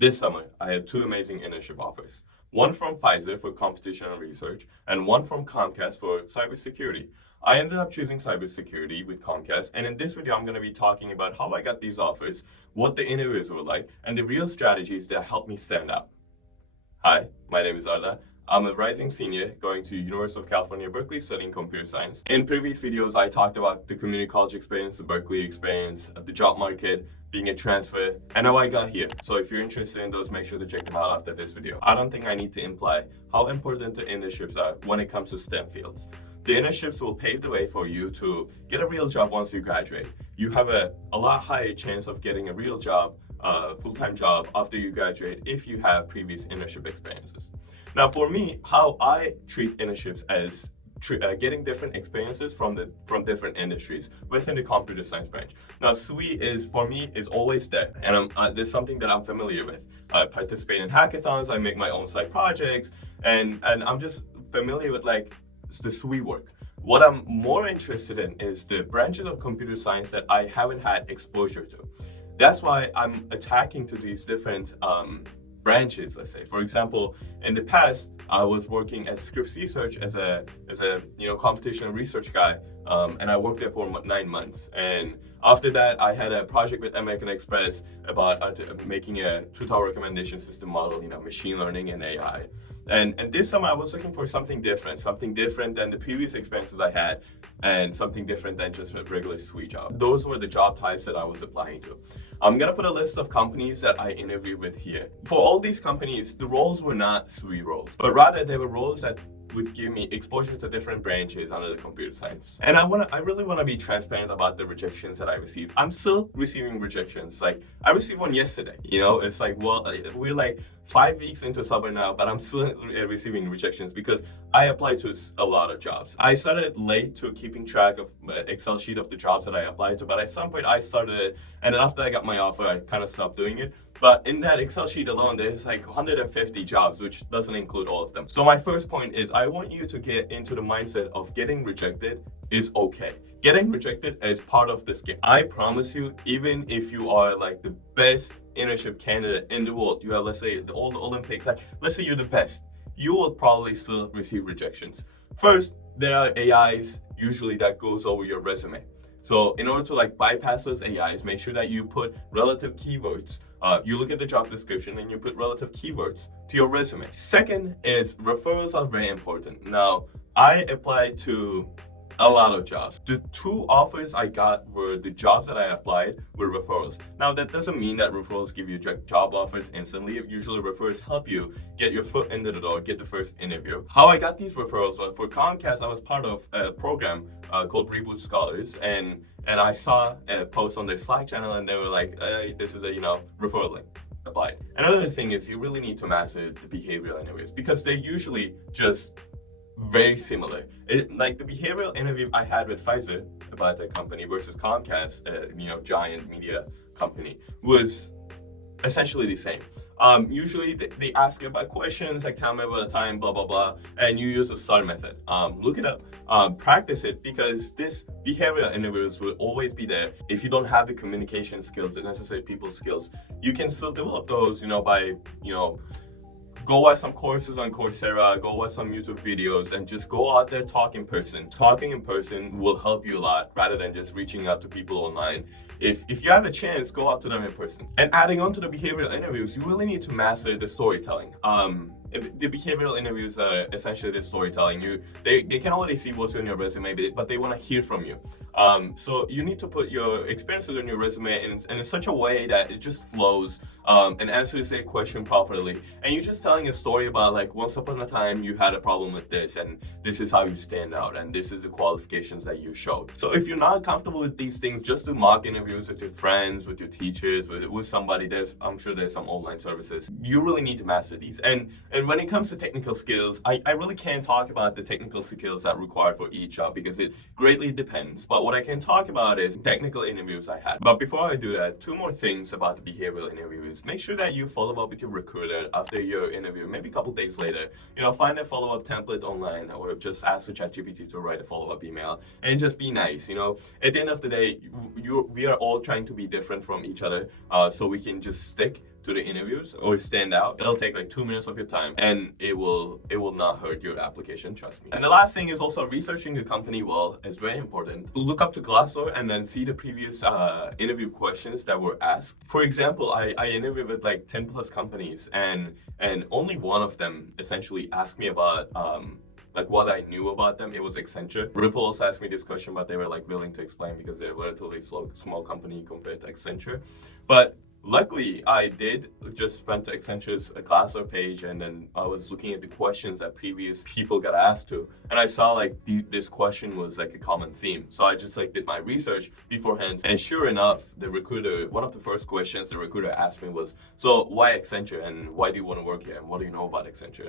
This summer, I had two amazing internship offers. One from Pfizer for computational research and one from Comcast for cybersecurity. I ended up choosing cybersecurity with Comcast, and in this video, I'm going to be talking about how I got these offers, what the interviews were like, and the real strategies that helped me stand out. Hi, my name is Arda. I'm a rising senior going to University of California, Berkeley, studying computer science. In previous videos, I talked about the community college experience, the Berkeley experience, the job market, being a transfer, and how I got here. So if you're interested in those, make sure to check them out after this video. I don't think I need to imply how important the internships are when it comes to STEM fields. The internships will pave the way for you to get a real job once you graduate. You have a lot higher chance of getting a real job, full-time job after you graduate if you have previous internship experiences. Now, for me, how I treat internships as getting different experiences from different industries within the computer science branch. Now, SWE is, for me, is always there, and there's something that I'm familiar with. I participate in hackathons, I make my own side projects, and I'm just familiar with like the SWE work. What I'm more interested in is the branches of computer science that I haven't had exposure to. That's why I'm attacking to these different branches, let's say. For example, in the past, I was working at Scripps Research as a computational research guy, and I worked there for 9 months. And after that, I had a project with American Express about making a tutor recommendation system model, machine learning and AI. And this summer, I was looking for something different than the previous experiences I had, and something different than just a regular SWE job. Those were the job types that I was applying to. I'm gonna put a list of companies that I interviewed with here. For all these companies, the roles were not SWE roles, but rather they were roles that would give me exposure to different branches under the computer science. And I really want to be transparent about the rejections that I received. I'm still receiving rejections. Like, I received one yesterday. It's like, well, we're like 5 weeks into summer now, but I'm still receiving rejections because I applied to a lot of jobs. I started late to keeping track of Excel sheet of the jobs that I applied to, but at some point I started it, and then after I got my offer, I kind of stopped doing it. But in that Excel sheet alone, there's like 150 jobs, which doesn't include all of them. So my first point is I want you to get into the mindset of getting rejected is okay. Getting rejected is part of this game. I promise you, even if you are like the best internship candidate in the world, you have, let's say, all the Olympics, like, let's say you're the best, you will probably still receive rejections. First, there are AIs usually that goes over your resume. So in order to bypass those AIs, make sure that you put relative keywords. You look at the job description and you put relative keywords to your resume. Second is referrals are very important. Now, I applied to a lot of jobs. The 2 offers I got were the jobs that I applied were referrals. Now, that doesn't mean that referrals give you job offers instantly. Usually referrals help you get your foot into the door, get the first interview. How I got these referrals was for Comcast. I was part of a program called Reboot Scholars, and I saw a post on their Slack channel, and they were like, hey, this is a referral link. Applied. Another thing is you really need to master the behavioral interviews because they're usually just very similar. Like the behavioral interview I had with Pfizer, a biotech company, versus Comcast, a giant media company, was essentially the same. Usually they ask you about questions like tell me about a time, blah blah blah, and you use a STAR method. Look it up, practice it, because this behavioral interviews will always be there. If you don't have the communication skills, the necessary people skills, you can still develop those, by go watch some courses on Coursera, go watch some YouTube videos, and just go out there, talk in person. Talking in person will help you a lot rather than just reaching out to people online. If you have a chance, go up to them in person. And adding on to the behavioral interviews, you really need to master the storytelling. The behavioral interviews are essentially the storytelling. They can already see what's on your resume, but they want to hear from you. So you need to put your experiences on your resume in such a way that it just flows and answers their question properly. And you're just telling a story about like once upon a time you had a problem with this, and this is how you stand out, and this is the qualifications that you showed. So if you're not comfortable with these things, just do mock interviews with your friends, with your teachers, with somebody. I'm sure there's some online services. You really need to master these. And when it comes to technical skills, I really can't talk about the technical skills that are required for each job because it greatly depends. But what I can talk about is technical interviews I had. But before I do that, 2 more things about the behavioral interviews. Make sure that you follow up with your recruiter after your interview, maybe a couple days later. Find a follow-up template online, or just ask the ChatGPT to write a follow-up email, and just be nice. At the end of the day, we are all trying to be different from each other, so we can just stick to the interviews or stand out. It'll take like 2 minutes of your time, and it will not hurt your application, trust me. And the last thing is also researching the company well is very important. Look up to Glassdoor and then see the previous interview questions that were asked. For example, I interviewed with like 10 plus companies, and only one of them essentially asked me about like what I knew about them. It was Accenture. Ripple also asked me this question, but they were like willing to explain because they're a relatively small company compared to Accenture. But luckily, I did just went to Accenture's Glassdoor page, and then I was looking at the questions that previous people got asked to, and I saw like this question was like a common theme. So I just like did my research beforehand, and sure enough, one of the first questions the recruiter asked me was, "So why Accenture, and why do you want to work here, and what do you know about Accenture?"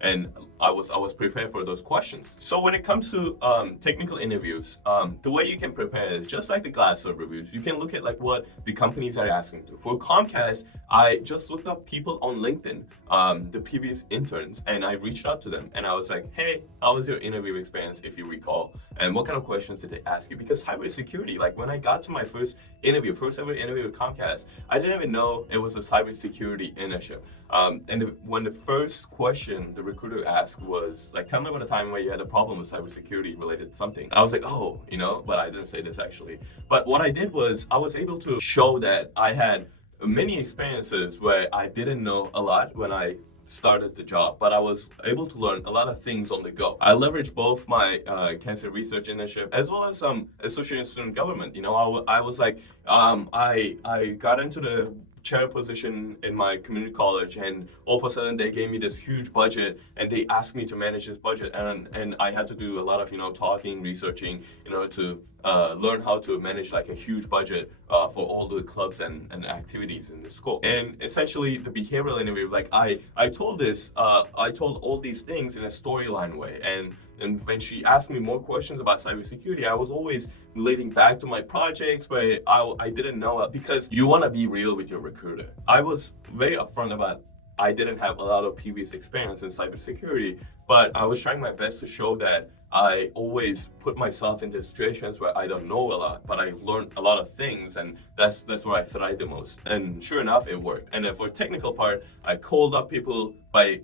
And I was prepared for those questions. So when it comes to technical interviews, the way you can prepare is just like the Glassdoor reviews. You can look at like what the companies are asking to. For Comcast, I just looked up people on LinkedIn, the previous interns, and I reached out to them and I was like, "Hey, how was your interview experience, if you recall? And what kind of questions did they ask you?" Because cybersecurity, like when I got to my first ever interview with Comcast, I didn't even know it was a cybersecurity internship. When the first question the recruiter asked was like, "Tell me about a time where you had a problem with cybersecurity related to something," I was like, "Oh, but I didn't say this actually." But what I did was I was able to show that I had many experiences where I didn't know a lot when I started the job, but I was able to learn a lot of things on the go. I leveraged both my cancer research internship as well as some associate student government. I was like, I got into the chair position in my community college, and all of a sudden they gave me this huge budget and they asked me to manage this budget, and I had to do a lot of talking, researching to learn how to manage like a huge budget for all the clubs and activities in the school. And essentially the behavioral interview, like I told all these things in a storyline way, and when she asked me more questions about cybersecurity, I was always relating back to my projects where I didn't know it, because you want to be real with your recruiter. I was very upfront about I didn't have a lot of previous experience in cybersecurity, but I was trying my best to show that I always put myself into situations where I don't know a lot, but I learned a lot of things, and that's where I thrive the most. And sure enough, it worked. And then for technical part, I called up people I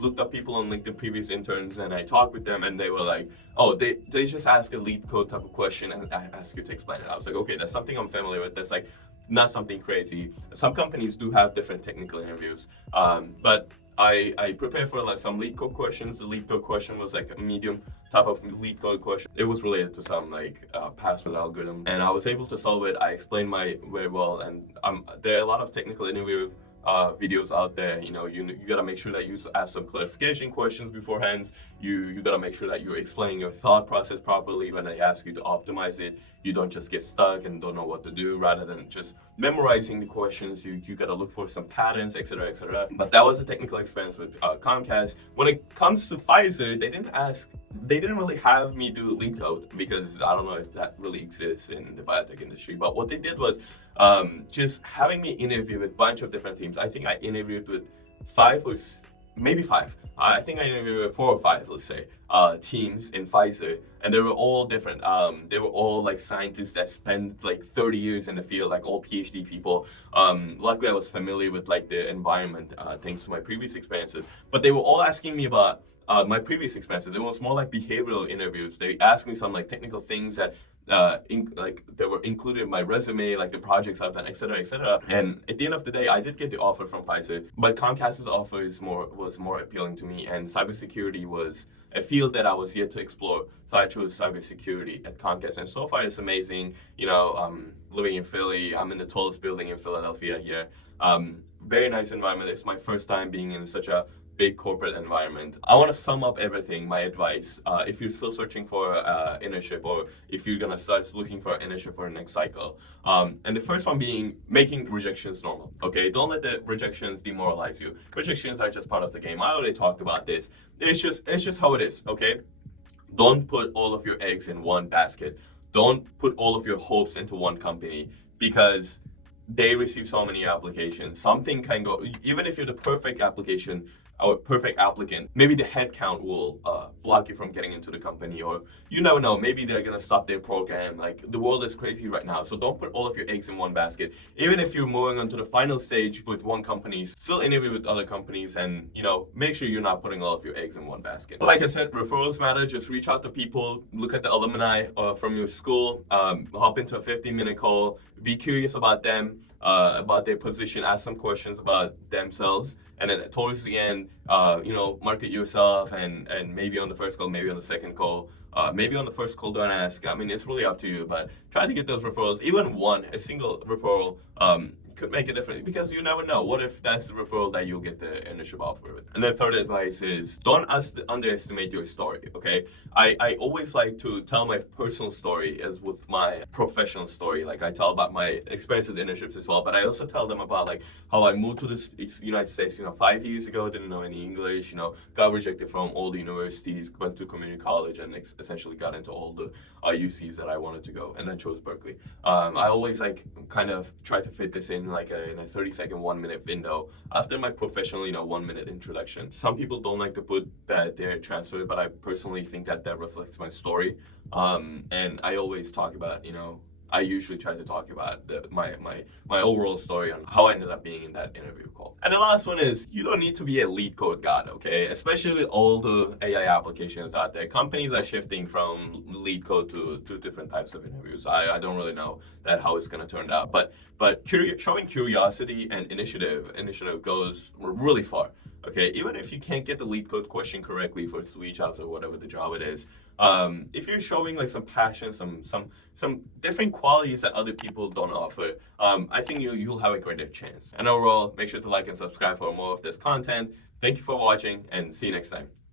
looked up people on LinkedIn, previous interns, and I talked with them, and they were like, "Oh, they just ask a LeetCode type of question, and I ask you to explain it." I was like, "Okay, that's something I'm familiar with. That's like not something crazy." Some companies do have different technical interviews, but I prepared for like some LeetCode questions. The LeetCode question was like a medium type of LeetCode question. It was related to some like password algorithm, and I was able to solve it. I explained my very well, and there are a lot of technical interview videos out there. You gotta make sure that you ask some clarification questions beforehand. You gotta make sure that you're explaining your thought process properly when they ask you to optimize it. You don't just get stuck and don't know what to do. Rather than just memorizing the questions, you gotta look for some patterns, etc., etc. But that was a technical experience with Comcast. When it comes to Pfizer, they didn't really have me do LeetCode, because I don't know if that really exists in the biotech industry. But what they did was just having me interview with a bunch of different teams. I think I interviewed with maybe five. I think I interviewed with 4 or 5, let's say, teams in Pfizer, and they were all different. They were all like scientists that spent like 30 years in the field, like all PhD people. Luckily, I was familiar with like the environment thanks to my previous experiences. But they were all asking me about my previous experiences. It was more like behavioral interviews. They asked me some like technical things that they were included in my resume, like the projects I've done, etc., etc. And at the end of the day, I did get the offer from Pfizer, but Comcast's offer was more appealing to me, and cybersecurity was a field that I was yet to explore. So I chose cybersecurity at Comcast, and so far it's amazing. Living in Philly, I'm in the tallest building in Philadelphia here. Very nice environment. It's my first time being in such a big corporate environment. I want to sum up everything, my advice. If you're still searching for internship, or if you're gonna start looking for an internship for the next cycle, and the first one being making rejections normal. Okay, don't let the rejections demoralize you. Rejections are just part of the game. I already talked about this. It's just how it is. Okay, don't put all of your eggs in one basket. Don't put all of your hopes into one company, because they receive so many applications. Something can go, even if you're the perfect application or perfect applicant, maybe the headcount will block you from getting into the company, or you never know, maybe they're gonna stop their program. Like, the world is crazy right now, so don't put all of your eggs in one basket. Even if you're moving on to the final stage with one company, still interview with other companies, and make sure you're not putting all of your eggs in one basket. Like I said, referrals matter. Just reach out to people, look at the alumni from your school, hop into a 15-minute call, be curious about them, about their position, ask some questions about themselves, and then towards the end, market yourself, and maybe on the first call, maybe on the second call, maybe on the first call, don't ask. I mean, it's really up to you, but try to get those referrals. Even a single referral, could make a difference, because you never know. What if that's the referral that you'll get the internship offer with? And the third advice is, don't underestimate your story, okay? I always like to tell my personal story as with my professional story. Like, I tell about my experiences in internships as well, but I also tell them about like how I moved to the United States, 5 years ago, didn't know any English, got rejected from all the universities, went to community college, and essentially got into all the UCs that I wanted to go, and then chose Berkeley. I always kind of try to fit this in in a 30-second, 1-minute window after my professional 1-minute introduction. Some people don't like to put that they're transferred, but I personally think that reflects my story. And I always talk about, I usually try to talk about my overall story on how I ended up being in that interview call. And the last one is, you don't need to be a LeetCode god, okay? Especially with all the AI applications out there. Companies are shifting from LeetCode to different types of interviews. I don't really know how it's gonna turn out, but showing curiosity and initiative goes really far. Okay, even if you can't get the LeetCode question correctly for switch jobs or whatever the job it is, if you're showing some passion, some different qualities that other people don't offer, I think you'll have a greater chance. And overall, make sure to like and subscribe for more of this content. Thank you for watching, and see you next time.